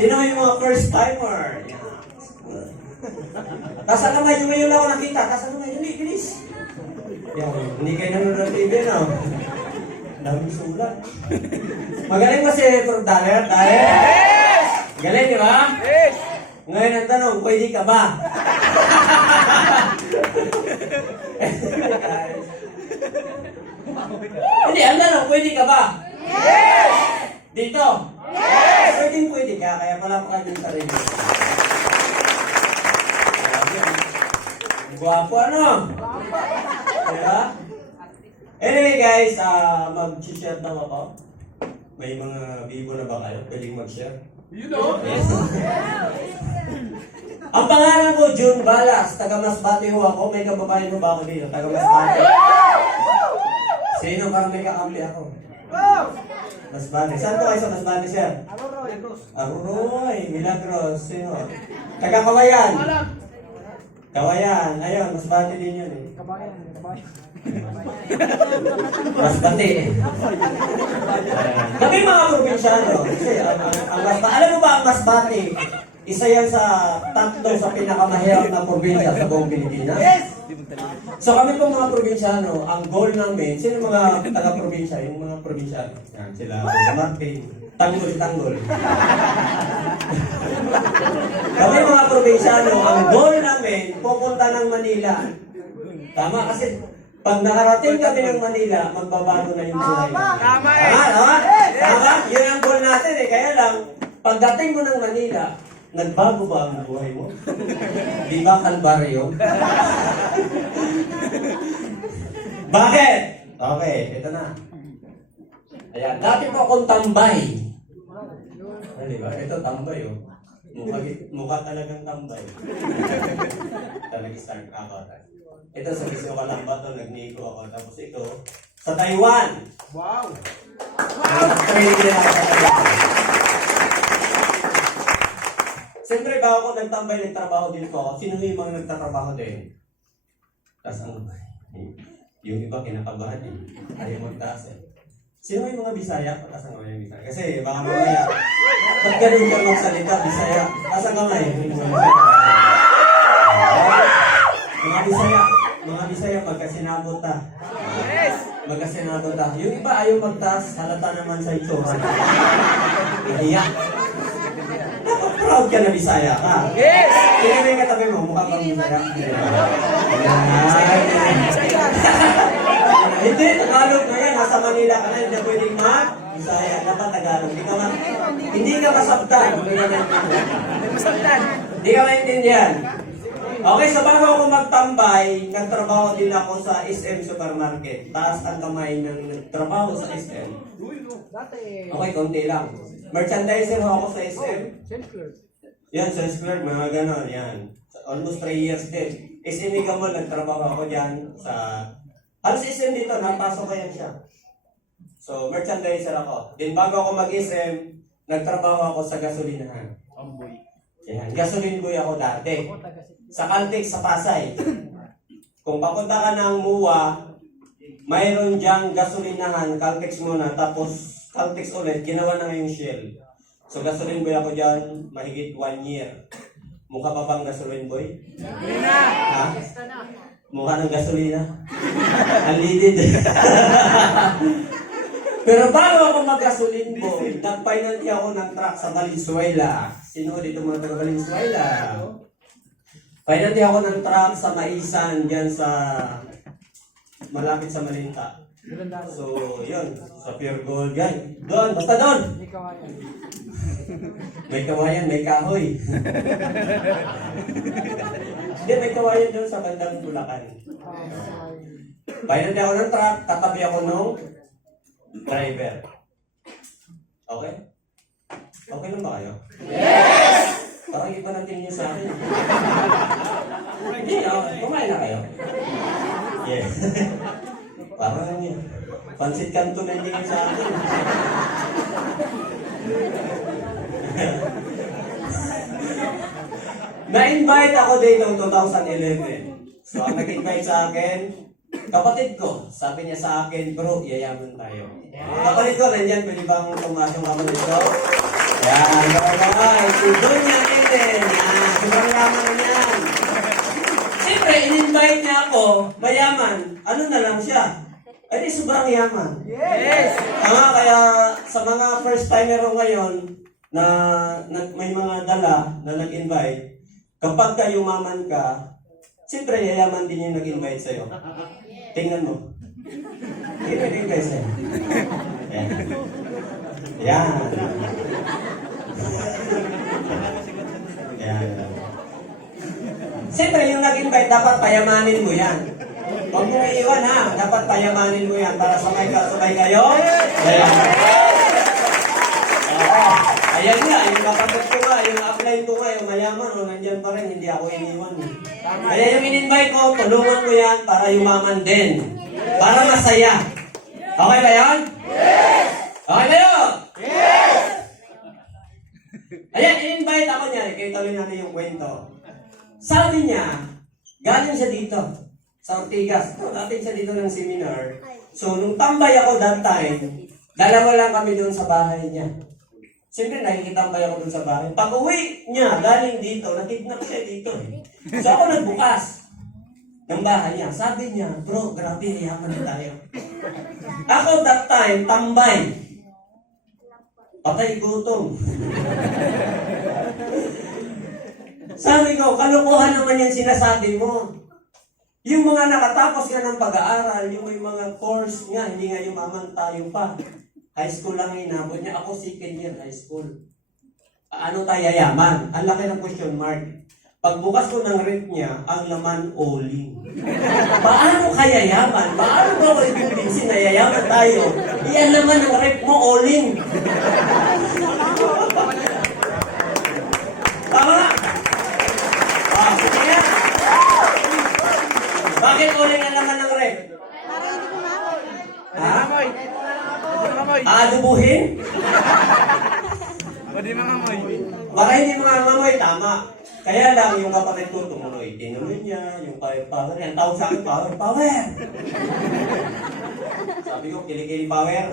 Sino yung mga first timer? Taas ang kamay, yung ngayon ako nakita. Taas ang kamay, hindi, bilis. Yan, hindi kayo nanonood ng TV, no? Daming sulat. Magaling ba si Prof. Daler? Yes! Galing, di ba? Yes! Ngayon ang tanong, pwede ka ba? Hindi, ang tanong, pwede ka ba? Yes! Dito? Yes! Pwede ka, kaya pala yung sarili. Guwapo ano? Diba? Anyway guys, mag-share daw ako. May mga bibo na ba kayo? Pwedeng mag-share? You know? Yes. Ang pangalan ko, June Balas. Taga Masbate ho ako. May kababayan mo ba ako dito? Taga Masbate. Sino parang may kakampi ako? Masbate. Saan po kayo sa Masbate, sir? Aruroy. Milagros. Sino? Taga Kawayan. Kawayan. Ayun, Masbate din yun eh. Masbate. Kami mga probinsyano. Kasi ang Masbate. Alam mo ba ang Masbate? Isa yan sa tatlo sa pinakamahirap na probinsya sa buong Pilipinas. Yes! So kami pong mga probinsyano, ang goal namin, sino mga taga-probinsya? Yung mga probinsyano. Yan, sila, Martin, Tanggol. Kami mga probinsyano, ang goal namin, pupunta ng Manila. Tama kasi pag nakarating kami ng Manila, magbabago na yung buhay. Tama! Tama? Yun ang goal natin eh. Kaya lang, pagdating mo ng Manila, nagbago ba ang buhay mo? Di ba kalbaryo? Bakit? Okay, ito na. Ayan, dati po akong tambay. Di ba? Ito tambay oh. Mukha talagang tambay. Start ako. Ito sa Bisyo Kalamba to, nag-nico ako. Tapos ito, sa Taiwan. Wow! Training nila ako sa Taiwan. Siyempre, bago ako nagtambay, nagtrabaho din ko ako. Sino yung mga nagtatrabaho din? Tapos yung iba kinakabahan eh. Ayaw magtaas eh. Sino yung mga Bisaya? Taas ang kamay yung Bisaya. Kasi baka mamaya, ba't ganun ka magsalita, Bisaya? Taas ang kamay. Mga Bisaya, magkasinabot ta. Magkasinabot ta. Yung iba ayaw magtaas, halata naman sa itsura. Iiyak. Proud ka na Bisaya ka. Yes! Kaya may katabi mo, mukha kang Bisaya. Hindi, Tagalog na yan. Nasa Manila ka na, hindi na pwedeng Bisaya. Dapat Tagalog. Hindi ka masabtan. Hindi ka maintindihan. Okay, so bago ako magtambay, nagtrabaho din ako sa SM Supermarket. Taas ang kamay ng nagtrabaho sa SM. Okay, konti lang. Merchandiser ako sa SM. Yan, sa Square, mga ganon, yan. Almost 3 years din. SM Igamol, nagtrabaho ako dyan sa... Halos SM dito, napasok ko yan siya. So, merchandiser ako. Then bago ako mag-SM, nagtrabaho ako sa gasolinahan. Yan, gasoline boy ako dati. Sa Caltex, sa Pasay. Kung papunta ka ng MUA, mayroon diyang gasolinahan, Caltex muna, tapos Caltex ulit, ginawa na ngayong Shell. So gasoline boy ako dyan, mahigit 1 year. Mukha pa bang gasoline boy? Ha? Mukha ng gasolina? Unleaded. Pero bago ako mag-gasoline boy, nag-finance ako ng truck sa Valenzuela. Sino dito mga taga Valenzuela? Finance ako ng truck sa Maisan, dyan sa malapit sa Malinta. So, yun. Sa Pure Gold, yan. Doon, basta doon! May kawayan, may kahoy. Hindi, may kawayan doon sa bandang Bulacan. Finance ako ng truck, katabi ako nung driver. Okay? Okay lang ba kayo? Yes! Parang iba na tingin sa akin. Hindi, kumain na kayo? Yes. Parang pansit kanto na hindi sa akin. Na-invite ako dito noong 2011. So, ang nag-invite sa akin, kapatid ko. Sabi niya sa akin, bro, yayaman tayo. Kapatid ko, nandiyan, pwede bang tumasong kamo dito? Yan, bye-bye. Si Doña Eden. Sobrang yaman na yan. Siyempre, in-invite niya ako, mayaman. Ano na lang siya? Ay, di sobrang yaman. Yes! Kaya sa mga first timer ko ngayon, na may mga dala na nag-invite, kapag ka yumaman ka, siyempre, yayaman din yung nag-invite sa'yo. Tingnan mo. Tingnan din kayo sa'yo. Yan. Yan. Yan. Siyempre, yung nag-invite, dapat payamanin mo yan. Huwag mo iiwan ha. Dapat payamanin mo yan para sabay kayo. Ayan. Ayan nga, yung kapatid ko nga, yung upline ko nga, yung mayaman, nandyan pa rin, hindi ako iniwan. Kaya yung in-invite ko, tulungan mo yan para yumaman din. Para masaya. Okay ba yan? Yes! Okay ba yun? Yes! Ayan, in-invite ako niya. Ituloy natin yung kwento. Sabi niya, galing siya dito. Sa Ortigas. Dating siya dito ng seminar. So, nung tambay ako that time, dalawa lang kami doon sa bahay niya. Siyempre, nakikitambay ako doon sa bahay. Pag uwi niya, galing dito, nakidnap siya dito. So, ako nagbukas ng bahay niya. Sabi niya, bro, grabe, yaman na tayo. Ako that time, tambay. Patay gutom. Sabi ko, kalukuhan naman yung sinasabi mo. Yung mga nakatapos nga ng pag-aaral, yung may mga course nga, hindi nga yumaman tayo pa. High school lang inabot niya. Ako second year high school. Ano tayo yaman? Ang laki ng question mark. Pagbukas ko ng rep niya, ang laman all-in. Paano kaya yaman? Paano ba ko i-convince na yayaman tayo? Iyan naman ang rep mo all-in. Tama na? Sige nga. Bakit all-in ang laman ng rep? Ha? Adubuhin? Pwede mangamoy. Para hindi mangangamoy, tama. Kaya lang yung kapatid ko tumuloy. Tinuloy niya, yung power. Ang tawag sa akin, power! Sabi ko, kilikili power.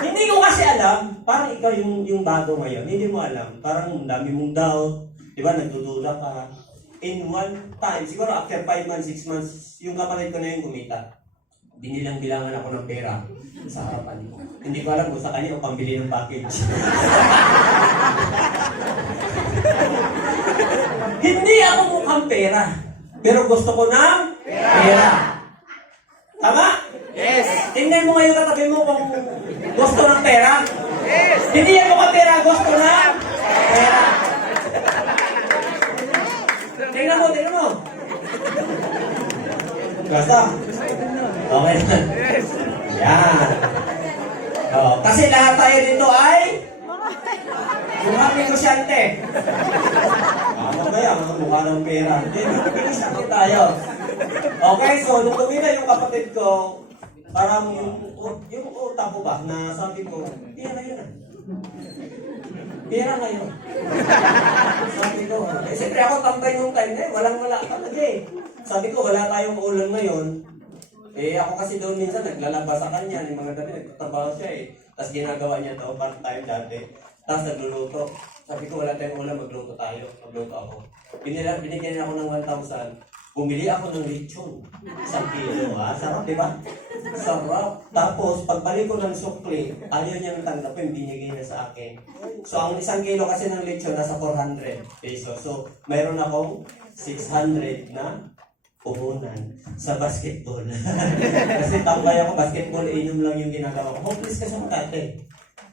Hindi ko kasi alam, parang ikaw yung bago ngayon, hindi mo alam. Parang dami mong doubt, di ba, nagdududa ka. In one time, siguro after 5 months, 6 months, yung kapatid ko na yung kumita. Binilang-bilangan ako ng pera sa harapan ko. Hindi ko alam kung sa kanya o pambili ng package. Hindi ako mukhang pera, pero gusto ko ng pera. Tama? Yes! Tingnan mo ngayon katabi mo kung gusto ng pera. Yes! Hindi yan mukhang pera, gusto ng pera. Tingnan mo. Gasta. Okay na. Yes! Yan. Kasi lahat tayo dito ay mukhang negosyante. Mamaya, mukha ng pera. Hindi, nakikinis natin tayo. Okay, so nung tumina yung kapatid ko, parang yung utak ko ba, na sabi ko, pera yun ah. Pera ngayon. Sabi ko, siyempre ako tambay nung time na walang-wala talaga eh. Sabi ko, wala tayong ulam ngayon. Ako kasi doon minsan naglalaba sa kanya, yung mga dati nagtatrabaho siya eh. Tapos ginagawa niya to part-time dati. Tapos nagluluto. Sabi ko, wala tayong ulam, magluto tayo. Magluto ako. Binigyan niya ako ng 1,000. Bumili ako ng lechon. 1 kilo, ha? Sarap, di ba? Sarap. Tapos, pagbalik ko ng sukli, ayaw niyang tanggapin, binigay niya sa akin. So, ang 1 kilo kasi ng lechon, nasa 400 pesos. So, mayroon akong 600 na puhunan sa basketball. Kasi tambay ako, basketball, inom lang yung ginagawa ko. Hopeless kasi ako dati.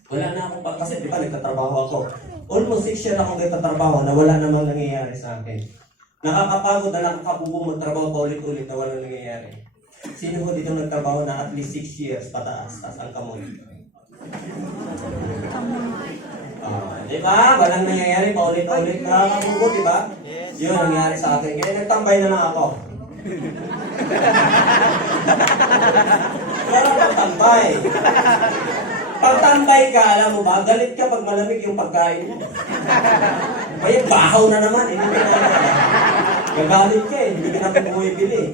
Wala na akong kasi di ba nagtatrabaho ako. Almost 6 years akong nagtatrabaho na wala namang nangyayari sa akin. Nakakapagod na nakakabubong magtrabaho pa ulit-ulit na walang nangyayari. Sino ko dito nagtrabaho na at least 6 years pataas, taas ang kamoy? Di ba? Walang nangyayari pa ulit-ulit. Nakakabubong, di ba? Yun ang nangyayari sa akin. Kaya nagtambay na lang ako. Pero pagtambay. Pagtambay ka, alam mo ba, galit ka pag malamig yung pagkain mo. Kaya bahaw na naman, hindi ka na. Gagalit ka eh, hindi ka na bumibili.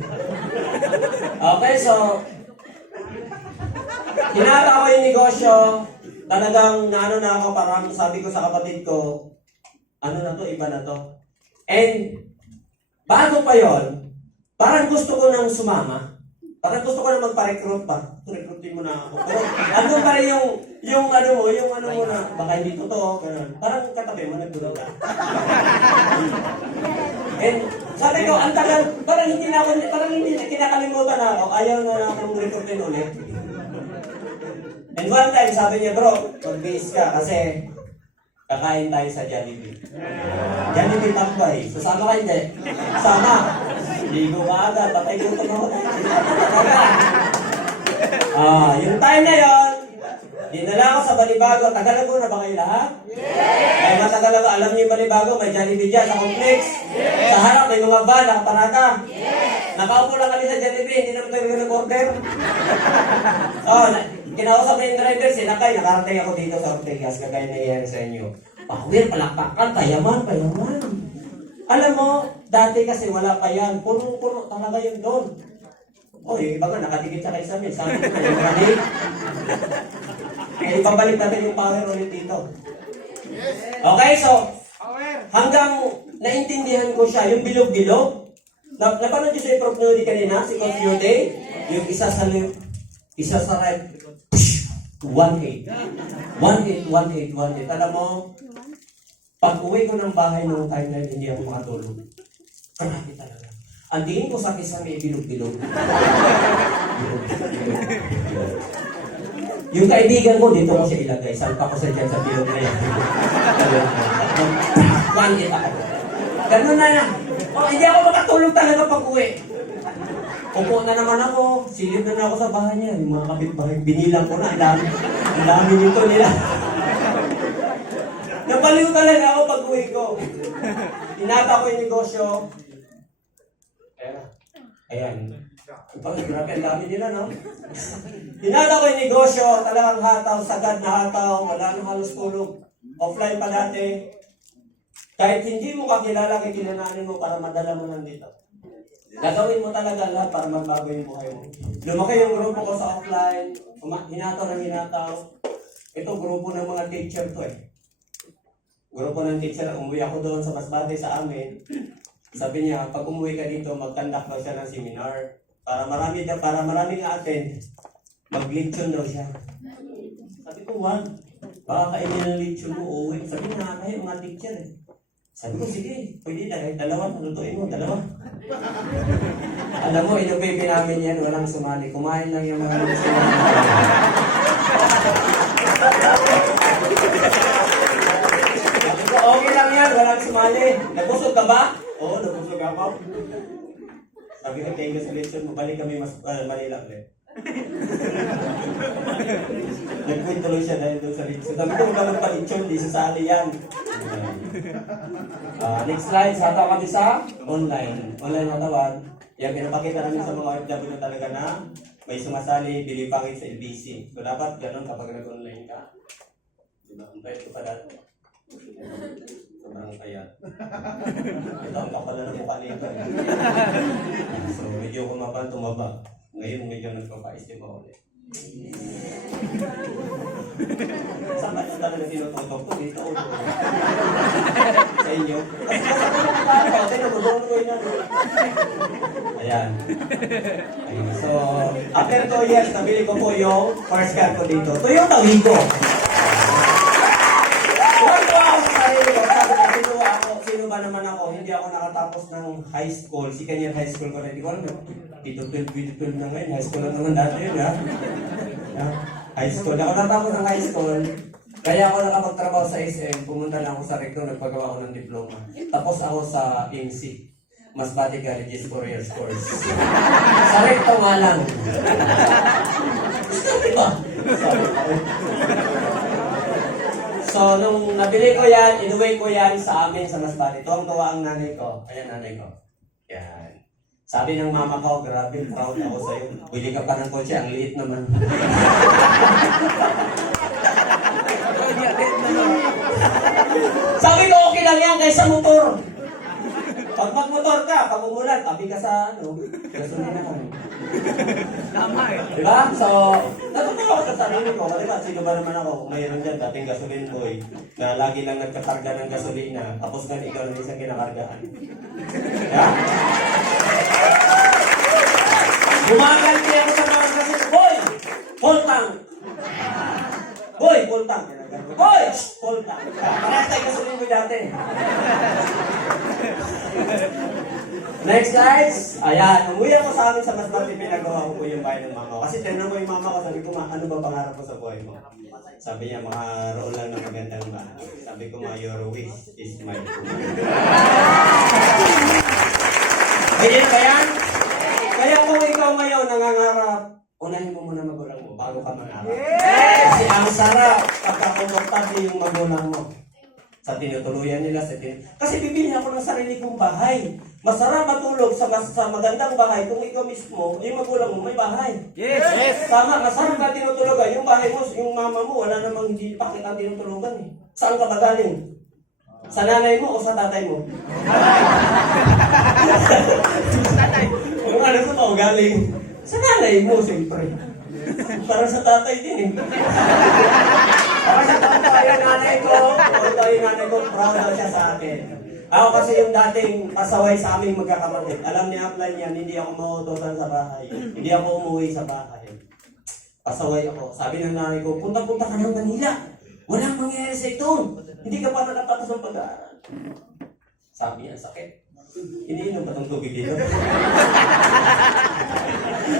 Okay, so, hinata ko yung negosyo, talagang naano na ako, parang sabi ko sa kapatid ko, ano na to, iba na to. And, bago pa yon, parang gusto ko nang sumama. Parang gusto ko na magpa-recruit pa. Recruitin mo na ako. Pero, ano pa rin yung ano mo na, baka hindi totoo, ganun. Parang katabi mo, nagdulo ka. And, sabi ko, ang tagal, parang hindi na, kinakalimutan na ako. Ayaw na akong recruitin ulit. And one time, sabi niya, bro, mag-base ka kasi kakain tayo sa Jollibee. Jollibee tambay. Sasama ka hindi? Sama. Ligo ka agad. Patay gutom ako. Yung time na yon, dinala ako sa Balibago. Tagalan ko na ba kayo lahat? Yes! Ay matagal ako. Alam niyo yung Balibago, may Jollibee dyan sa complex. Yes! Sa harap, may mga van, nakaparada. Yes! Nakaupo lang kami sa Jollibee, hindi naman tayo nag-order. Kinausap na yung driver, sinakay, nakarating ako dito sa Ortegas, kagaya na iyan sa inyo. Power, palakpakan, payaman. Alam mo, dati kasi wala pa yan, puno-puno talaga yun doon. Yung iba nga, nakadikit sa kayo sa amin, sabi ko na yung balik. Ibabalik natin yung power ulit dito. Okay, so, hanggang naintindihan ko siya, yung bilog-bilog, napanood niyo sa Prof. Nudi kanina, si Coach Nudi, yung isa sa right, 1-8. Alam mo, pag uwi ko ng bahay noong time na hindi ako makatulog, grabe talaga. Ang tingin ko sa kisame, bilog-bilog. Yung kaibigan ko, dito ko siya ilagay. Salpa ko siya dyan sa bilog na yan. 1-8 ako. Ganun na yan. Hindi ako makatulog talaga pag uwi. Upo na naman ako, silip na ako sa bahay niya. Yung mga kapitbahay, binilang ko na, ang dami nito nila. Napaliw talaga ako pag uwi ko. Tinata ko yung negosyo. Ayan. Grabe, ang dami nila, no? Tinata ko yung negosyo, talagang hataw, sagad na hataw, wala nang halos tulog. Offline pa dati. Kahit hindi mo kakilala, kikilalanin mo para madala mo nandito. Gagawin mo talaga lahat para magbago yung buhay mo. Lumaki yung grupo ko sa offline, hinataw ng hinataw. Ito, grupo ng mga teacher to eh. Grupo ng teacher, umuwi ako doon sa Masbate sa amin. Sabi niya, pag umuwi ka dito, mag-conduct daw siya ng seminar. Para marami nga-attend, mag-lection daw siya. Sabi ko, wag. Baka kainin ng lection mo, uwi. Sabi niya, kayo mga teacher eh. Sabi ko, sige, pwede na kahit dalawa, nalutuin mo, dalawa. Alam mo, inubaby namin yan, walang sumali. Kumain lang yung mga sumali. Sabi ko, okay lang yan, walang sumali. Nabusog ka ba? Oo, nabusog ako. Sabi ko, thank you sa lesson mo, balik kami Manila ulit. Nag-quit tuloy siya dahil doon sa lesson. Sabi ko, ganun pa lechon, di sasali yan. Next slide, hataw kami sa online. Online hatawan. Yan, pinapakita namin sa mga OFW talaga na may sumasali, bilipangin sa LBC. So, dapat ganun kapag nag-online ka. Diba? Ang bait ko pa dati. Sobrang kaya. Ito, ang kapala ng mukha nito. So, medyo kumaba, tumaba. Ngayon, medyo nagpapa-isip ako ulit. Saan ba ito talaga tinututok ko? Dito o sa inyo? Ayan. So, after 2 years, nabili ko po yung first car ko dito. Toyota Wigo. Tuwa ako sa sarili ko. Sabi ko, sino ba naman ako? Hindi ako nakatapos ng high school. Second high school ko na. Hindi ko alam. Dito 12 na ngayon. High school lang naman dati yun, ha? High school. Ako natapos ng high school. Kaya ako nakapagtrabaho sa SM. Pumunta lang ako sa Recto. Nagpagawa ako ng diploma. Tapos ako sa MC. Masbate College's 4 years course. Sa Recto nga lang. Diba? So, nung nabili ko yan, inuwi ko yan sa amin sa Masbate. Tuwang-tuwa ang nanay ko. Ayan, nanay ko. Yan. Sabi ng mama ko, grabe, proud ako sa'yo. Bili ka pa ng kotse, ang liit naman. Sabi ko, okay lang yan kaysa motor. Pag magmotor ka, pag umulan, tabi ka sa gasolina ka. Tama eh. Diba? So, natutuwa ko sa sarili ko. Diba, sino ba naman ako? Mayroon dyan, dating gasolin boy, na lagi lang nagkakarga ng gasolina, tapos nga ikaw ng isang kinakargaan. Diba? Gumaganti ako sa mga gasolina. Boy! Full tank! Boy! Full tank! Boy! Full tank! Parang tayo gasolin ko dati. Next guys, ayan, umuwi ako sa amin sa Masbate, pinagawa ko po yung bahay ng mama ko. Kasi tinanong ko yung mama ko, sabi ko, ano ba pangarap ko sa buhay mo? Sabi niya, makaroon lang ng magandang bahay. Sabi ko, your wish is my command. Hindi na ba yan? Kaya kung ikaw ngayon nangangarap, unahin mo muna magulang mo bago ka mangarap. Kasi ang sarap pagkakomportable yung magulang mo. Sa tinutuluyan nila, kasi bibili ako ng sarili kong bahay. Masarap matulog sa magandang bahay kung ikaw mismo, yung magulang mo, may bahay. Yes! Yes! Tama, masarap ka tinutulugan. Yung bahay mo, yung mama mo, wala namang hindi pakit ang tinutulugan eh. Saan ka ba galing? Sa nanay mo o sa tatay mo? Tatay! Kung ano sa mo galing? Sa nanay mo, siyempre. Para sa tatay din eh. Para sa tatay, yung nanay ko, proud daw siya sa akin. Ako kasi yung dating pasaway sa aming magkakapatid, alam ni Aplan yan, hindi ako mauutosan sa bahay. Hindi ako umuwi sa bahay. Pasaway ako. Sabi ng nanay ko, punta-punta ka ng Manila. Walang mangyayari sa ito. Hindi ka pa nakapatos ng pag-aaral. Sabi niya, sakit. Hindi inom pa itong tubig dito.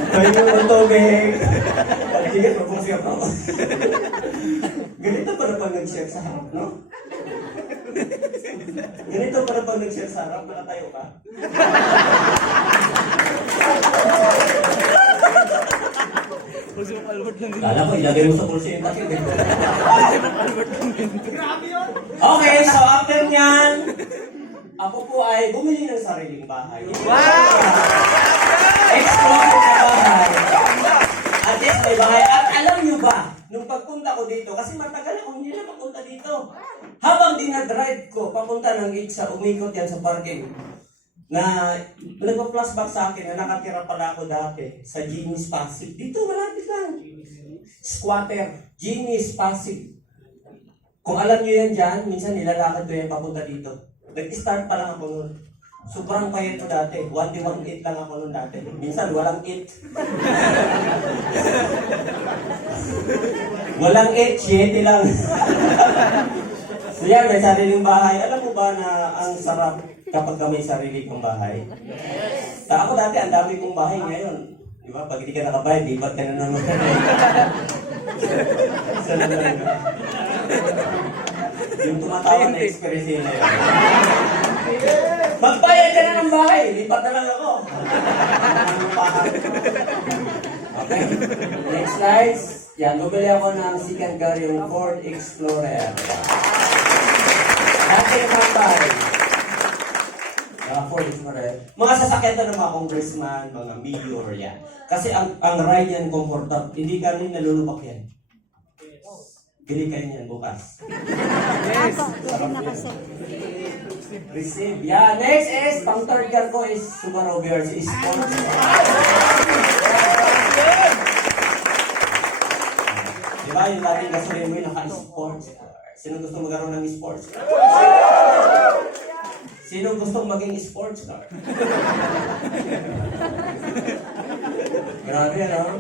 Painom ng tubig. Pagkigat, magpungsiyak ako. Ganito pa na pag nag-share sa harap, no? Ganito pa na pag nag-share sa harap, nakatayo ka. Kala ko, ilagay mo sa pulso yung takip. Okay, so after nyan, ako po ay bumili ng sariling bahay. Wow! Explore na bahay. At least may bahay. At alam nyo ba, nung pagpunta ko dito, kasi matagal ako hindi na papunta dito. Habang dinadrive ko, papunta ng Itza, umikot yan sa parking. Na nagpa-flashback sa akin na nakatira pala ako dati sa Jimmy's Pasig. Dito, malapit lang. Squatter, Jimmy's Pasig. Kung alam nyo yan dyan, minsan nilalakad ko yan papunta dito. Nag-start pa lang ako noon. Sobrang payat ko dati. 1-1-8 lang ako noon dati. Minsan walang 8. Walang 8, 7 lang. So yan, may sariling bahay. Alam mo ba na ang sarap kapag may sarili kong bahay? Ako dati, ang dami kong bahay ngayon. Di ba? Pag hindi ka nakabayad, lipat ka na naman. Yung tumatawa na experience nila yun. Magbayad ka na ng bahay, lipat na lang ako. Okay, next slide. Yan, bumili ako ng second car, yung Ford Explorer. Dati naman bahay. Ford Explorer. Mga sasakyan na ng mga congressman, mga mayor, yan. Kasi ang ride yan, comfortable. Hindi ka rin nalulubak yan. Bili kayo niyan bukas. Yes! Sarap yan. Receive. Yeah, next is, pang third car ko is Subaru VRC Sports. Diba yung dating gasolin mo yung naka-sports car? Sino gusto magkaroon ng sports car? Sino gusto maging sports car? Grabe, ano?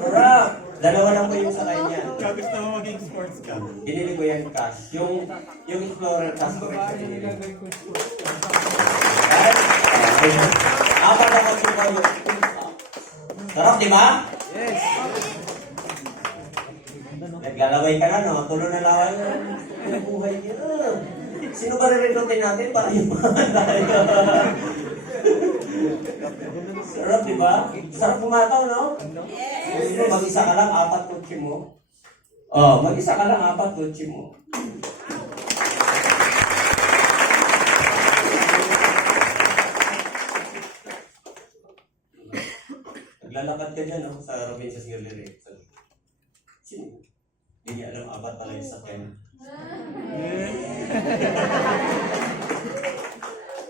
Sarap! Dalawa lang po yung sakay niya. Ikaw gusto mo maging sports car? Binili ko yan cash. Yung Explorer cash ko rin siya binili. Apat ako yung kayo. Sarap, di ba? Yes! Naglalaway ka na, no? Tulo na laway na. Yung buhay niya. Sino ba rin-recruitin natin para yung mga tayo? Sarap, di ba? Sarap pumataw, no? Yes! Mag-isa ka lang, 4 kotse mo. Oh, mag-isa ka lang, 4 kotse mo. Naglalakad ka dyan, no? Sa Robinson's Gallery. Sino? Hindi niya alam, 4 pala yung sakyan.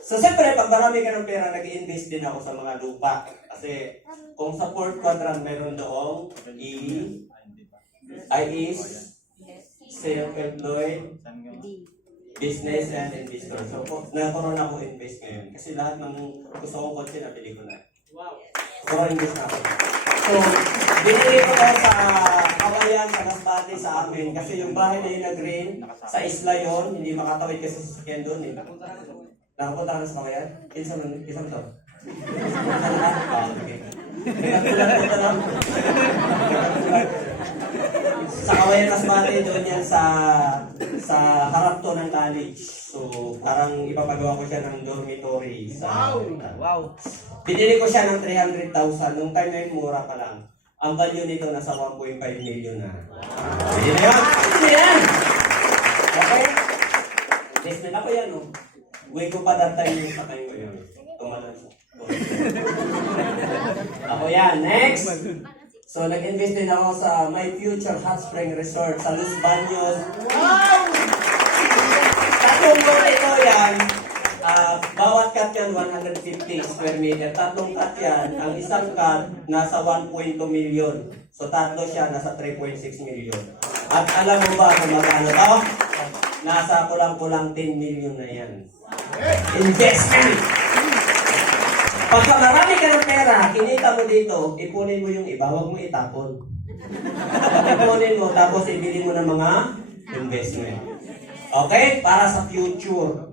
So, siyempre, pag marami ka ng pera, nag-i-invest din ako sa mga lupa. Kasi, kung sa fourth quadrant, mayroon doong I is self-employed, business and investor. So, nagkaroon ako invest ngayon. Kasi lahat ng gusto kong kotse, nabili ko na. So, invest na ako. So, binili ko na sa Kawayan, sa Masbate, sa amin. Kasi yung bahay na yung nag-rain, sa isla yon, hindi makatawid kasi sa sakyan doon. Nakapunta ka na sa Kawayan? Isang to? Okay. Nagatulan-punta lang. Sa Kawayan, Masbate, doon yan sa harap to ng college. So, parang ipapagawa ko siya ng dormitory. Wow. Binili ko siya ng 300,000. Nung time na yun, mura pa lang. Ang value nito nasa 1.5 million na. Pwede na yan? Pwede na yan! Okay? Investment ako yan, no? Uwi ko pa that time yung sakay ko yun. Tumalan siya. Ako yan. Next! So, nag-invest din ako sa My Future Hot Spring Resort sa Los Baños. Wow! Tatlong floor ito yan. Bawat cut yan 150 square meter. Tatlong cut yan. Ang isang cut nasa 1.2 million. So, tatlo siya nasa 3.6 million. At alam mo ba kung magkano to? Nasa kulang-kulang 10 million na yan. Investment! Pagka marami ka ng pera, kinita mo dito, ipunin mo yung iba, huwag mo itapon. Ipunin mo, tapos ibili mo ng mga investment. Okay? Para sa future.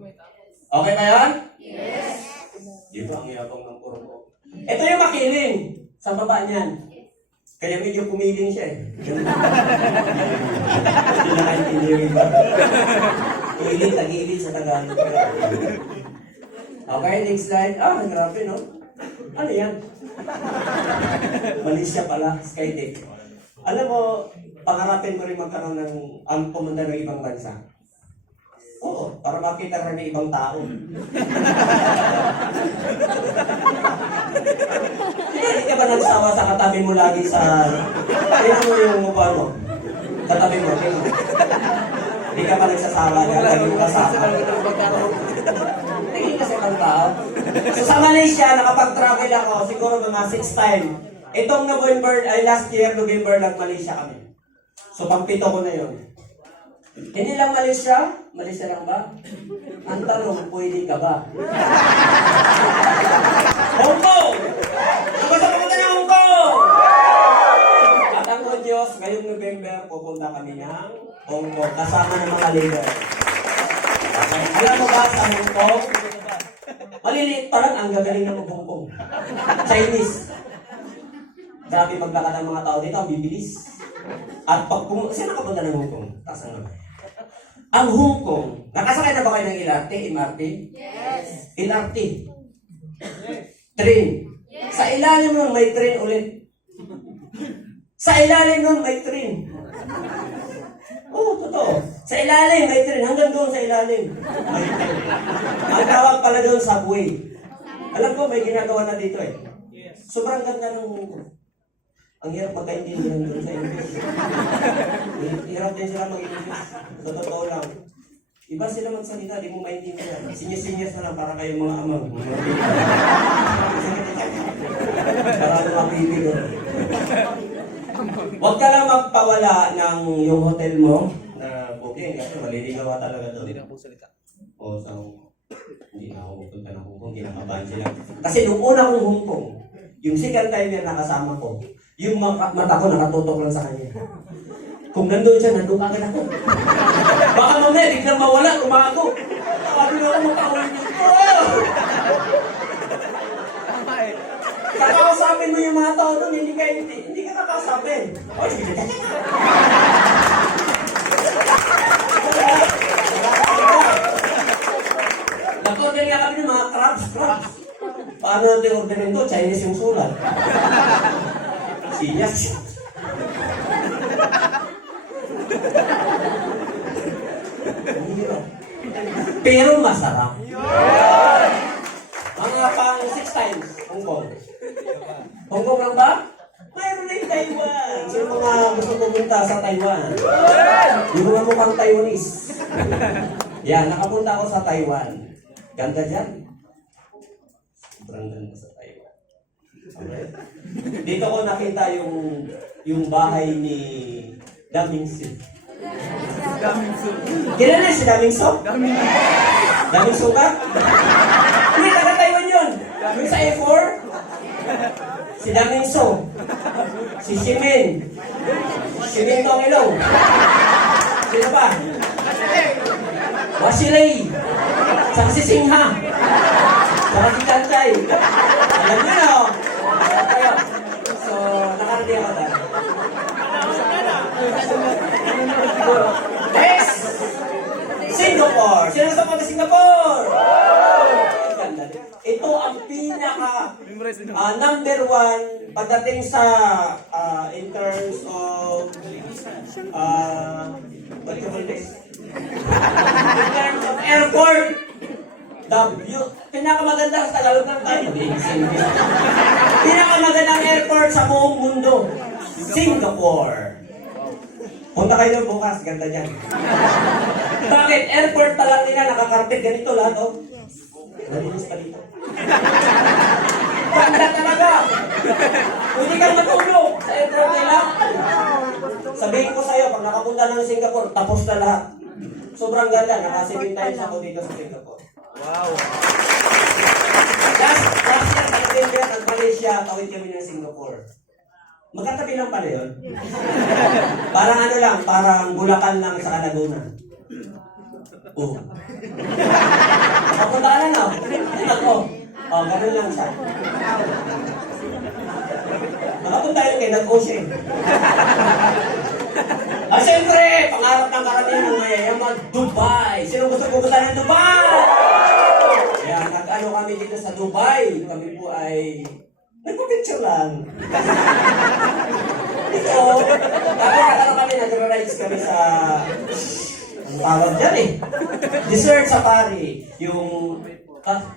Okay ba yan? Yes! Di ba, ang yabang ng puro ko. Ito yung makiling. Sa baba niyan. Kaya medyo kumiling siya eh. Hindi na kaintindihan ba? Kumiling, tag-iling sa Tagalog. Okay, next slide. Grabe, no? Ano yan? Malaysia pala, Skydeck. Alam mo, pangarapin mo rin magkaroon ng pumunta ng ibang bansa. Oo, para makita rin ng ibang tao. Hindi ka ba nagsawa sa katabi mo lagi sa... Tingnan mo yung mukha mo. Katabi mo, tingnan mo. Hindi ka ba nagsasawa dyan, lagi mo kasama. Tingin kasi ibang tao. So sa Malaysia, nakapag-travel ako, siguro mga 6 times. Itong November, last year, November, nag-Malaysia kami. So pang-7 ko na yun. Hindi lang Malaysia? Malaysia lang ba? Ang tanong, pwede ka ba? Hong Kong! Gusto pumunta ng Hong Kong! At ang good Diyos, ngayong November, pupunta kami ng Hong Kong, kasama ng mga leader. Okay. Alam mo ba sa Hong Kong? Maliliit pa lang ang gagaling ng Hong Kong. Chinese. Grabe paglakad ng mga tao dito, ang bibilis. At pag sino nakapunta ng Hong Kong? Taas ang ang Hong Kong, nakasakay na ba kayo ng LRT, MRT? Yes. LRT? Train? Yes. Sa ilalim nun, may train ulit. Sa ilalim nun, may train. Oo, totoo. Sa ilalim, may train. Hanggang doon sa ilalim. May train. Ang tawag pala doon, subway. Alam ko, may ginagawa na dito eh. Sobrang ganda ng Hong Kong. Ang hirap magkaintindihan doon sa English. Hirap din sila mag-English. Sa totoo lang. Iba sila magsalita, di mo maintindihan. Sinyas-sinyas na lang para kayong mga amang. Para lumapili doon. Huwag ka lang magpawala ng yung hotel mo na booking. Kasi maliligaw talaga doon. Hindi na po salita. O sa hindi na ako pupunta ng Hong Kong, hindi nakabahan sila. Kasi nung una kong Hong Kong, yung second time na nakasama ko, yung mata ko nakatutok lang sa kanya. Kung nandun siya, nandun agad ako. Baka mamaya, biglang mawala, kumago. Sabi na ako makauwi nito. Kakausapin mo yung mga tao doon, hindi ka kakausapin. O, sige. Nag-order nga kami ng mga crabs. Paano natin orderin to? Chinese yung sulat. Sinyas. Pero masarap. Mga pang 6 times, Hong Kong. Hong Kong lang ba? Mayroon na yung Taiwan. Sino mga gusto pumunta sa Taiwan? Yung mga mukhang Taiwanese. Yan, nakapunta ako sa Taiwan. Ganda dyan. Sobrang ganda sa Taiwan. Okay? Dito ko nakita yung bahay ni Daming Su. Kilala si Daming Su? Daming Su ka? Hindi, taga Taiwan yun. Yung sa A4, si Daming Su. Si Shimin. Shimin Tong Ilong. Sino pa? Wasilay. Saka si Singha. Saka si Chanchay. Alam niyo na, oh. Kayo. So, nakarating ako dahil. Next! Singapore! Sino gusto punta Singapore? Ganda. Ito ang pinaka number one pagdating sa in terms of what you call this? In terms of airport, pinakamaganda sa Tagalog ng tayo. Pinakamagandang airport sa buong mundo, Singapore. Punta kayo doon bukas, ganda dyan. Bakit? Airport pa lang nila, nakakarpet ganito lahat, oh. Nalinis pa dito. Ganda talaga! Pwede kang matulog sa airport nila. Sabihin ko sa'yo, pag nakapunta ng Singapore, tapos na lahat. Sobrang ganda, naka 7 times ako dito sa Singapore. Wow. Last year, September, nag-Malaysia, tawid kami ng Singapore. Magkatabi lang pala yun. Parang ano lang, parang Bulacan lang sa Laguna. Oh. Papunta ka na, no? Ako. Oh, ganun lang siya. Nakapunta yun kay Nag-Ocean. Siyempre, pangarap ng karamihan ng mayayaman, Dubai. Sino gusto pupunta ng Dubai? Kaya nag-ano kami dito sa Dubai. Kami po ay nagpapicture lang. Ito, tapos nag-ano kami, nag-rides kami sa, ang tawag dyan eh, dessert safari. Yung,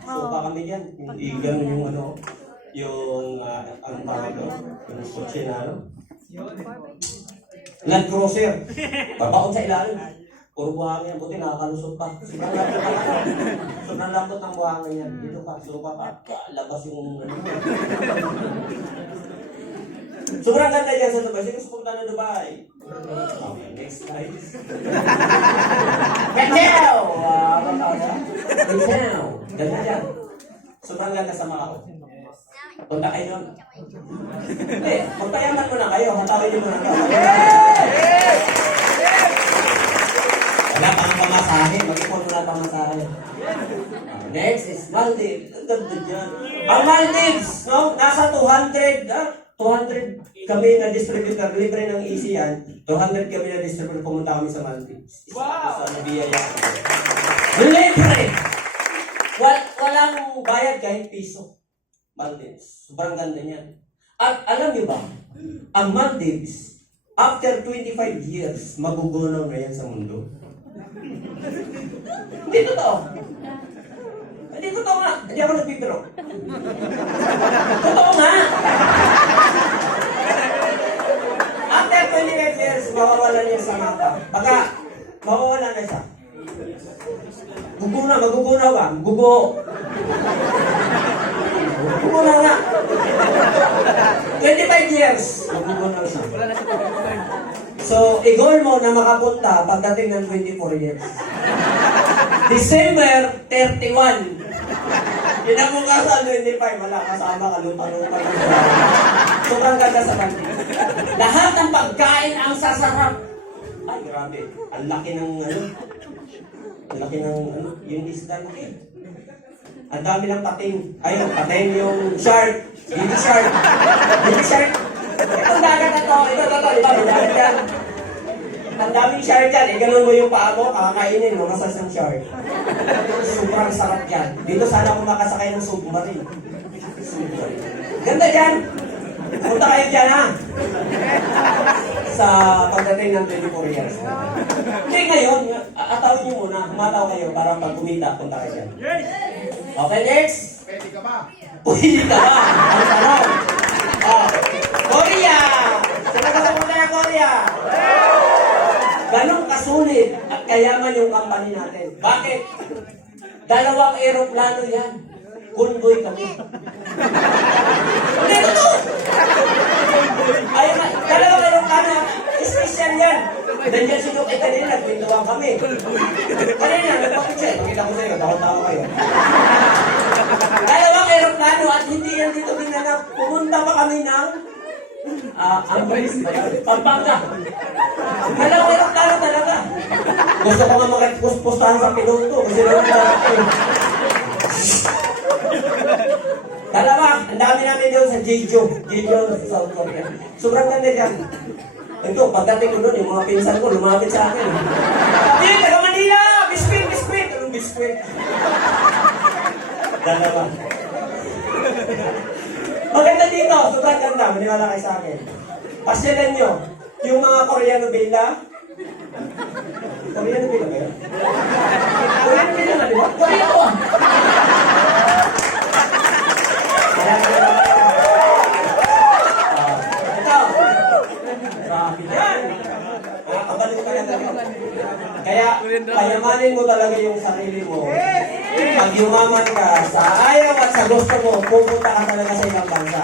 suka kami dyan. Hindi ganun yung ano, yung, ang tawag doon, yung kotse na ano. Land Cruiser. Babaon sa ilalim. Puro buhangin yan. Buti nakakalusot pa. Sobrang lambot ng buhangin yan. Dito pa. Suka pa. Labas yung... Sobrang ganda yan sa Dubai. Sino gusto punta ng Dubai? Okay, next slide. Macau! Macau! Ganda dyan. Sobrang ganda sa Macau. Punta kayo doon. Hindi, magpayaman mo na kayo. Hatawin niyo muna ito. Wala pang pamasahe. Mag-ipon mo na pamasahe. Next is Maldives. Ang ganda dyan. Ang Maldives, no? Nasa 200 kami na distributor. Libre ng easy yan. 200 kami na distributor. Pumunta kami sa Maldives. Wow! Sa nabiyaya. Libre! Walang bayad kahit piso. Maldives. Sobrang ganda niyan. At alam niyo ba, ang Maldives, after 25 years, magugunaw na yan sa mundo. Hindi totoo. Hindi totoo nga. Hindi ako nagpipiro. Totoo nga. After 25 years, mawawala niya sa mapa. Baka, mawawala na siya. Magugunaw ba? Magugunaw na. 25 years. Magugunaw siya. So, i-goal mo na makapunta pagdating ng 24 years. December 31. Kinabukasan 25. Wala, kasama ka, lupa-lupa. Sobrang ganda sa kanti. Lahat ng pagkain ang sasarap. Ay, grabe. Ang laki ng ano. Ang laki ng ano. Yung isda laki. Ang dami ng pating. Ayun, pating yung shark. Baby shark. Baby shark. Itong dagat na to. Ito. Diba? May dagat yan. Ang daming shark yan. Ganun mo yung paa mo. Kakakainin mo. Masas ng shark. Sobrang sarap yan. Dito sana ako makasakay ng submarine. Ganda dyan. Punta kayo dyan, ha? Sa pagdating ng 24 years. Hindi ngayon, atawin nyo muna. Humataw kayo para pag kumita, punta kayo dyan. Okay, next. Pwede ka ba? Pwede ka ba? Ang sarap. Korea! Sino ka sa punta ng Korea? Ganong kasulit at kayaman yung company natin. Bakit? 2 aeroplano yan. Convoy kami. Hindi, totoo! Ayun na, dalawa kayo ano, special yan. Nandiyan si Luke, kanina nagpintuan kami. Kanina, nagpapichay. Pakita ko sa'yo, tawa-tawa kayo. Dalawang aeroplano at hindi yan dito ginanap. Pumunta pa kami ng Pampanga. Dalawang aeroplano talaga. Gusto ko nga makipuspustahan sa piloto kasi naman talaga. Dalawa, ang dami namin doon sa Jeju sa South Korea. Sobrang ganda dyan. Ito, pagdating ko doon, yung mga pinsan ko lumapit sa akin. Sabi, taga Manila! Biskwit! Anong biskwit? Dalawa. Maganda dito, sobrang ganda. Maniwala kayo sa akin. Pasyalan nyo, yung mga Koreano Villa. Koreano Villa ba yun? Koreano Villa na, di ba? Koreano! Ito. Grabe yan. Nakakabalik ka na talaga. Kaya, payamanin mo talaga yung sarili mo. Pag yumaman ka, sa ayaw at sa gusto mo, pupunta ka talaga sa ibang bansa.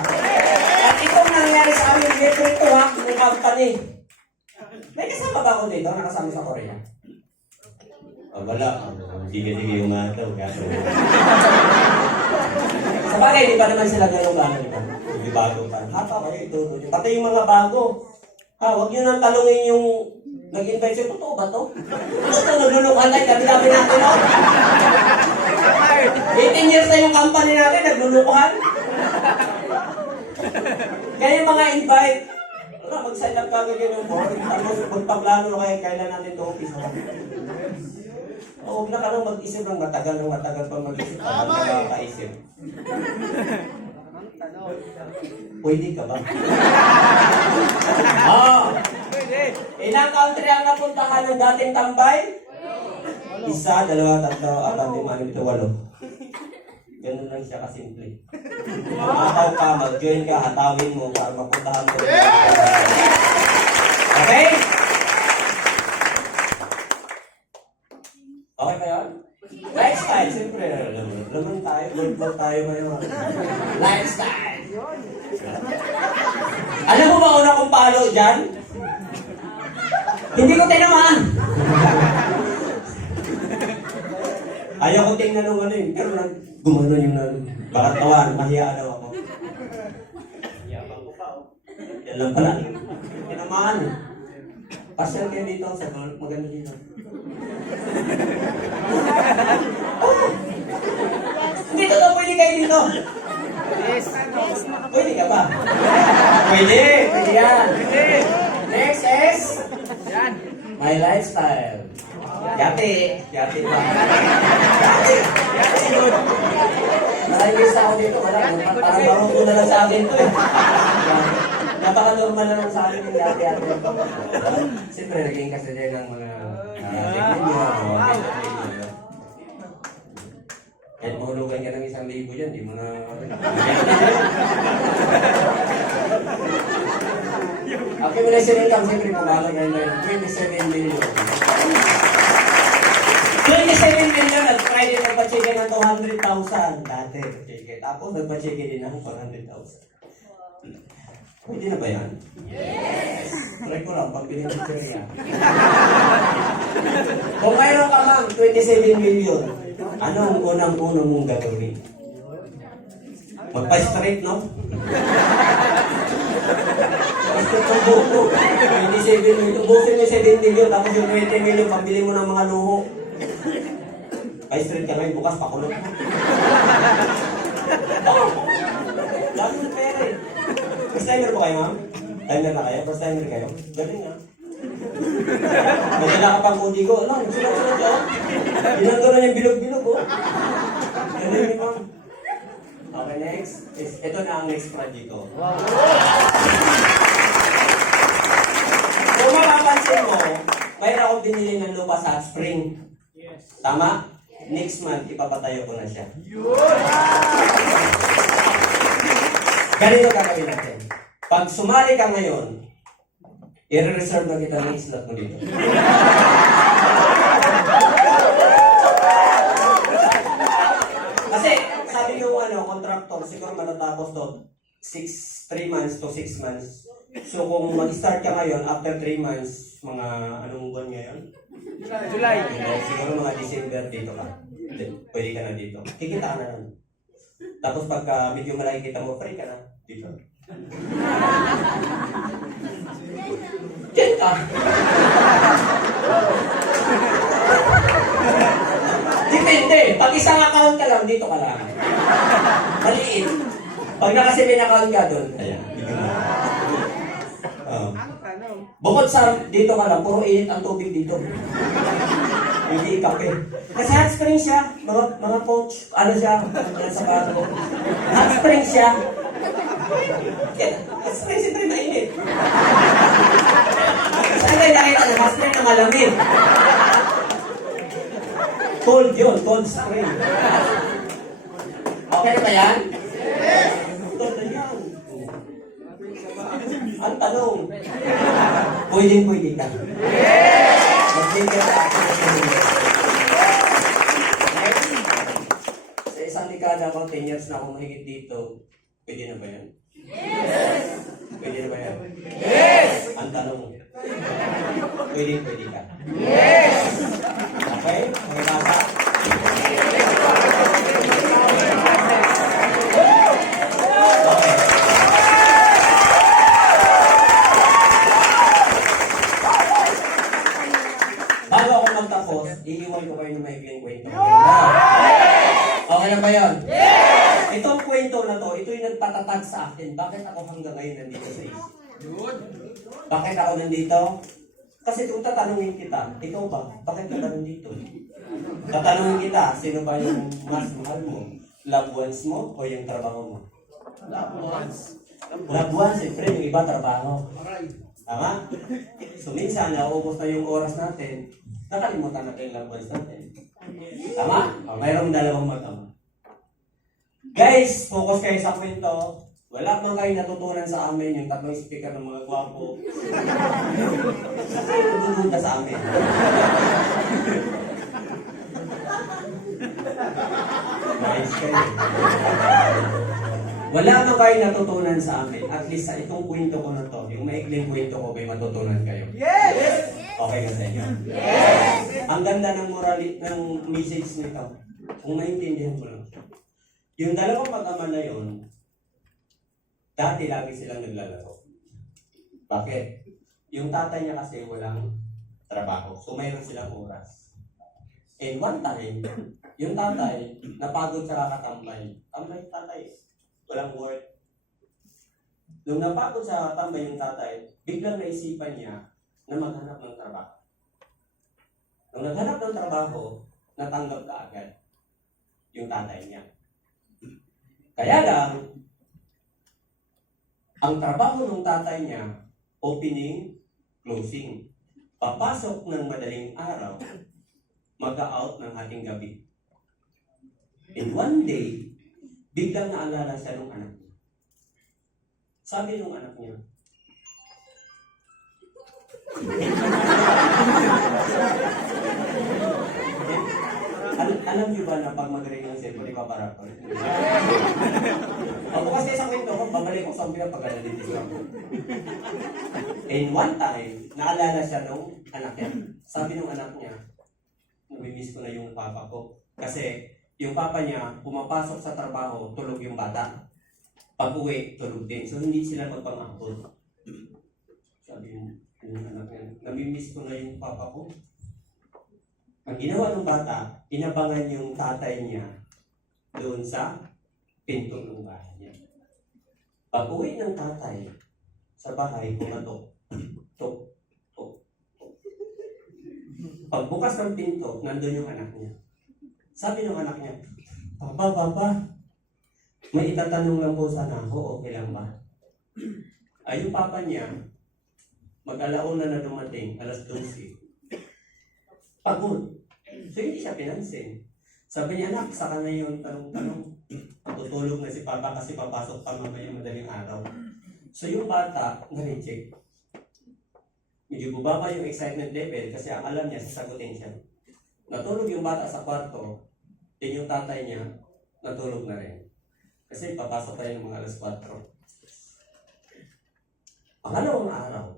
At itong nangyari sa amin, dito ito ha, ng company. May kasama ba ako dito? Nakasama sa Korea? Wala. Sige yung mga ito. Sa bagay, di ba naman sila ganun gano'n, di ba? Hindi bago pa. Hapa kayo ito. Pati yung mga bago. Huwag nyo nang talungin yung nag-invite sa'yo. Totoo ba to? Ito, naglulukan tayo. Dami-dami natin, no? 18 years na yung company natin, naglulukuhan. Kaya yung mga invite, mag-sign up kagad yun yung board. Tapos magpaplano na kayo, kailan natin ito office. Huwag na ka nang mag-isip ng matagal pa mag-isip. Nakakaisip. Pwede ka ba? Ilang country ang napuntahan ng dating tambay? 1, 2, 3, 4, 5, 6, 7, 8. Ganun lang siya kasimple. Makaw ka, mag-join ka, hatawin mo para mapuntahan mo. Okay? Okay ba yun? Lifestyle, siyempre. Laman tayo, gold tayo ngayon. Lifestyle. Alam mo ba una kong palo dyan? Hindi ko tinamaan. Ayaw ko tingnan ng ano yun. Pero gumano yung bakit tawan, mahiya daw ako. Yabang ko pa, oh. Yan lang pala. Tinamaan. Pasyal kayo dito sa maganda dito. Oh! Hindi totoo, pwede kayo dito. Yes. Pwede ka ba? Pwede yan. Next is Yan. my lifestyle. Yate ba? Yate. Maraming gusto ako dito. Parang marunong na lang sa akin to eh. Napaka-normal na lang sa akin yung yate. Siyempre, naging kasi din ng mga tignan nyo. Kahit mahulugan ka ng 1,000 dyan, di mo na... Accumulation income, siyempre kumala ngayon 27 million. 27 million at Friday nagpa-check ng 200,000 dati. Tapos nagpa-check din ng 400,000. Pwede na ba yan? Yes! Try ko lang, pagpili ng cherya. Kung mayroon ka mang 27 million, anong unang-unang mong gagawin? Magpa-straight, no? Gusto itong buko. 27 million. Tubusin mo 7 million, tapos yung 20 million, pambili mo ng mga luho. Pa-straight ka ngayon, bukas pakulot mo. Oh! Dami ng pera eh. First timer po kayo, ma'am? Timer na kayo? First timer kayo? Galing nga. Magdala ka pang kodi ko. Ano? Nagsunod-sunod ka? Ginagawa na yung bilog-bilog, oh. Galing ni ma'am. Okay, next. Ito na ang next project ko. Kung mapapansin mo, mayroon akong binili ng lupa sa Hot Spring. Tama? Next month, ipapatayo ko na siya. Ganito gagawin natin. Pag sumali ka ngayon, i-reserve na kita ng slot mo dito. Kasi, sabi nung contractor, siguro matatapos to 3 months to 6 months. So kung mag-start ka ngayon, after 3 months, mga anong buwan ngayon? July. Siguro mga December dito ka. Pwede ka na dito. Kikita ka na lang. Tapos pagka medyo malaki kita mo, free ka na dito. Diyan ka. Depende. Pag isang account ka lang, dito ka lang. Maliit. Pag naka-7 account ka doon, ayan. Dito ka. Oh. Bukod sa dito ka lang, puro init ang tubig dito. Hindi kape. Kasi hot spring siya, mga coach, ano siya, sa bago. Hot spring siya. Hot spring, siyempre mainit. Saan kayo nakita ng hot spring na malamig? Cold yun, cold spring. Okay na ba yan? Yes! Cold na yan. Ang tanong, pwede ka. Yes! Mag-pwede ka. Sa isang dekada ko, 10 years na ako mahigit dito, pwede na ba yan? Yes! Pwede na ba yan? Yes! Ang tanong, pwede ka. Yes! Okay? May basa? Okay. Bago ako magtapos, iiwan ko kayo ng maikling kwento. Okay na ba yan? Yes! Itong kwento na to, ito yung nagpatatag sa akin. Bakit ako hanggang ngayon nandito sa isip? Bakit ako nandito? Kasi kung tatanungin kita, ikaw ba? Bakit ka nandito? Tatanungin kita, sino ba yung mas mahal mo? Loved ones mo o yung trabaho mo? Loved ones. Loved ones, siyempre yung iba trabaho. Tama? So minsan, nauubos na yung oras natin, nakalimutan natin yung loved ones natin. Tama? O, mayroong dalawang mag-ama. Guys, focus kayo sa kwento. Wala man kayo natutunan sa amin yung tatlong speaker ng mga gwapo. Saan kayo natutunan sa amin? Nice kayo. Wala man kayo natutunan sa amin. At least sa itong kwento ko na to, yung maikling kwento ko, may matutunan kayo. Yes! Okay na sa inyo? Yes! Ang ganda ng ng message nito, kung maintindihan ko lang. Yung dalawang mag-ama na yun, dati lagi silang naglalaro. Bakit? Yung tatay niya kasi walang trabaho. So mayroon silang oras. And one time, yung tatay, napagod sa kakatambay. Tambay tatay. Walang work. Nung napagod sa tambay yung tatay, biglang naisipan niya na maghanap ng trabaho. Nung naghanap ng trabaho, natanggap ka agad yung tatay niya. Kaya lang, ang trabaho ng tatay niya, opening, closing. Papasok ng madaling araw, mag-out ng ating gabi. And one day, biglang naalala siya ng anak niya. Sabi ng anak niya, alam niyo ba na pag magaling ng cellphone, ipaparap ko? Bukas kayo sa kwento ko, babalik ko sa umpira pag analytics ako. And one time, naalala siya nung anak niya. Sabi nung anak niya, namimiss ko na yung papa ko. Kasi yung papa niya, pumapasok sa trabaho, tulog yung bata. Pag uwi, tulog din. So hindi sila magpang-apple. Sabi yung anak niya, namimiss ko na yung papa ko. Ang ginawa ng bata, inabangan yung tatay niya doon sa pinto ng bahay niya. Pag uwi ng tatay sa bahay, kumatok. Tok, tok, tok. Pagbukas ng pinto, nandun yung anak niya. Sabi ng anak niya, Papa, may itatanong lang po sana ako, okay lang ba? Ay, yung papa niya, mag-alauna na dumating, alas 12. Pagod. So, hindi siya pinansin. Sabi niya, anak, saka na yung tanong-tanong. Tutulog na si Papa kasi papasok pa mamaya madaling araw. So, yung bata, na-reject. Medyo bubaba yung excitement level kasi ang alam niya, sasagutin siya. Natulog yung bata sa kwarto, din yung tatay niya, natulog na rin. Kasi papasok tayo ng mga alas 4. Pangalawang araw,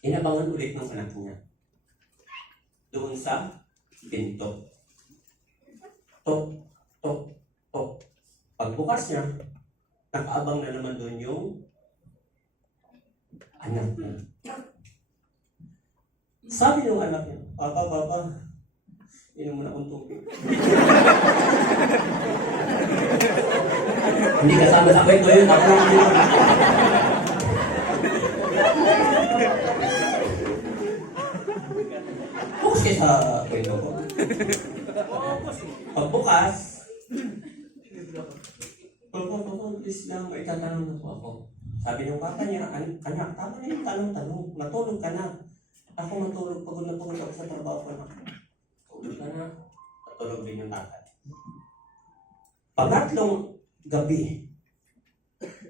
inabangan ulit ng anak niya. Doon sa pinto. Tok, tok, tok. Pagbukas niya, nakaabang na naman doon yung anak niya. Sabi ng anak niya, Papa, inom mo na akong tubig. Hindi kasama sa kwento yun, ako lang yun. Focus kayo sa kwento ko. Pagbukas, Papa, please lang, may tatanong na po ako. Sabi ng papa niya, anak, tama na yung tanong-tanong, matulog ka na. Ako matulog, pagod na pagod ako sa trabaho ko na. Tulog ka na, matulog din yung tatay. Pangatlong gabi,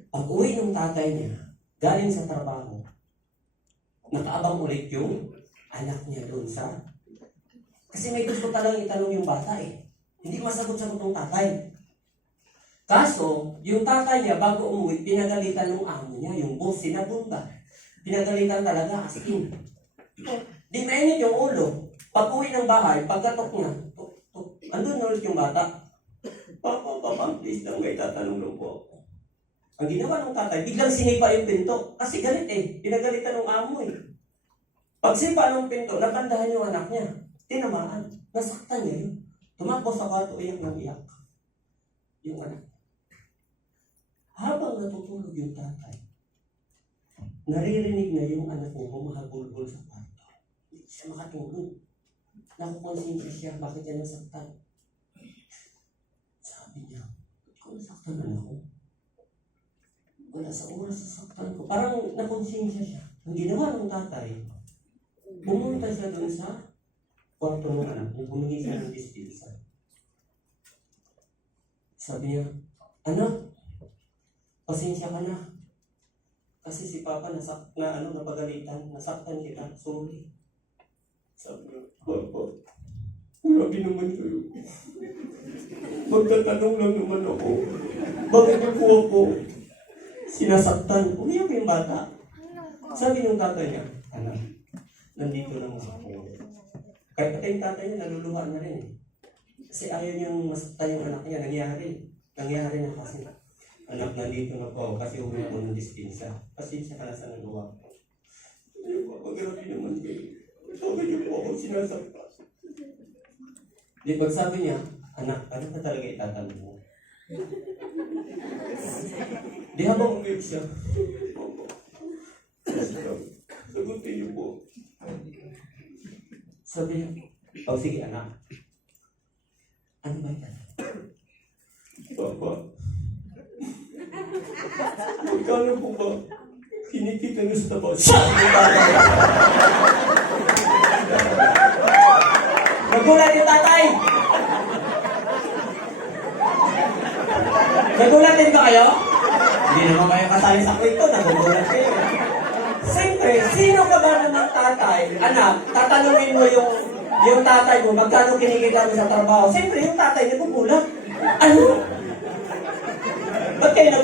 pag uwi ng tatay niya, galing sa trabaho, nakaabang ulit yung anak niya doon sa... Kasi may gusto talang itanong yung bata eh. Hindi masagot-sagot ng tatay. Kaso, yung tatay niya bago umuwi, pinagalitan ng amo niya, yung boss, sinabunda. Pinagalitan talaga, as in. Di mainit yung ulo. Pag uwi ng bahay, pagkatok na, andun na ulit yung bata. Papa, please lang, may tatanong lang po ako. Ang ginawa ng tatay, biglang sinipa yung pinto. Kasi galit eh, pinagalitan ng amo eh. Pag sipa ng pinto, nakandahan yung anak niya. Tinamaan, nasaktan niya yun. Tumakbo sa kwarto, iyak ng iyak. Yung anak. Habang natutulog yung tatay, naririnig na yung anak niya humahagulgol sa kwarto. Hindi siya makatulog. Nakukonsensya siya, bakit yan nasaktan? Sabi niya, kung nasaktan na ako, wala sa oras sasaktan ko. Parang nakonsensya siya. Ang ginawa ng tatay, pumunta siya doon sa kwarto ng anak niya, bumili siya ng dispensa. Sabi niya, anak, pasensya ka na. Kasi si Papa napagalitan, nasaktan kita, sorry. Sabi niya, Papa, grabe naman kayo. Magtatanong lang naman ako. Bakit niyo po ako sinasaktan? Umiyak yung bata. Sabi ng tatay niya, anak, nandito lang ako. Kahit pati yung tatay niya, naluluha na rin eh. Kasi ayaw niyang masaktan yung anak niya, nangyari na kasi. Anak, nandito na po kasi uwi ako ng dispensa. Pasensya ka na sa nagawa ko. Hindi po, grabe naman kayo. Sabi niyo po ako sinasaktan. Di pagsabi niya, anak, ano ka talaga itatanong mo? Di habang umiyak siya, sagutin niyo po. Sabi niya, oh sige anak. Ano ba ito? Papa, magkano po ba kinikita niyo sa tabaw? Nagulat yung tatay! Nagulatin ba kayo? Hindi naman kayo kasali sa kwento, nagulat kayo. Siyempre, sino ka ba naman tatay? Anak, tatanungin mo yung tatay mo, magkano kinikita mo sa trabaho? Siyempre, yung tatay niya gugulat. Ano? Ba't kayo nagulat?